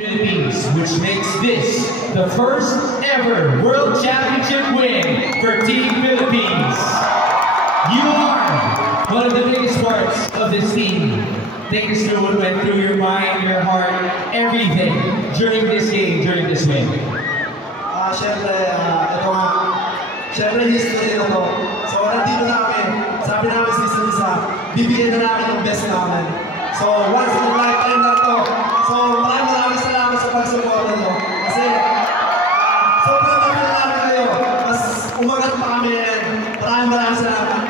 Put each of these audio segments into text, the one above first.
Philippines, which makes this the first ever World Championship win for Team Philippines. You are one of the biggest parts of this team. Take us through what went through your mind, your heart, everything during this game, during this win. Siyempre, history na to. So, nandito namin, sabi namin sa isa't isa, bibigyan na namin yung best namin. So, once in a lifetime na to. So, maraming salamat sa pagsuporta nyo. Kasi, sobrang namin namin kayo. Mas umagat pa kami and maraming salamat.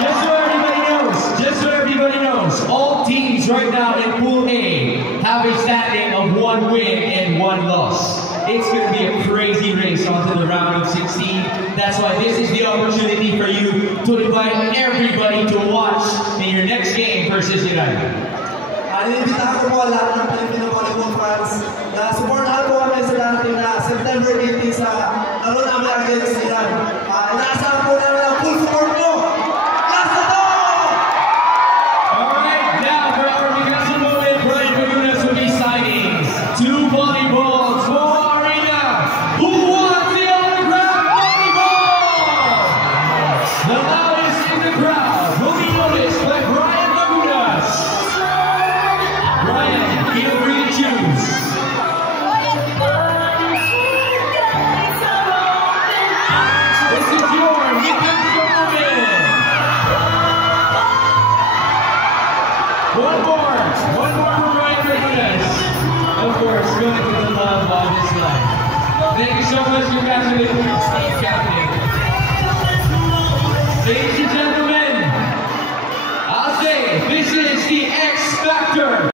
Just so everybody knows, all teams right now in Pool A have a standing of 1 win and 1 loss. It's going to be a crazy race onto the round of 16. That's why this is the opportunity for you to invite everybody to watch in your next game versus United. Inimbitahan ko po lahat ng Filipino volleyball fans na supportahan po kami sa darating na September 18 sa laro namin against Iran. Inaasahan po namin ang full support nyo! Last na to! Alright, now for our Miguel moment, Brian Magunas will be signing 2 volleyballs for Arena. Who wants the autographed volleyball? The loudest in the crowd will be noticed by Brian Magunas. Brian, feel free to choose. This is your Miguel moment. One more for Brian Magunas. Of course, going to the love of his life. Thank you so much, congratulations, Captain. Ladies and gentlemen.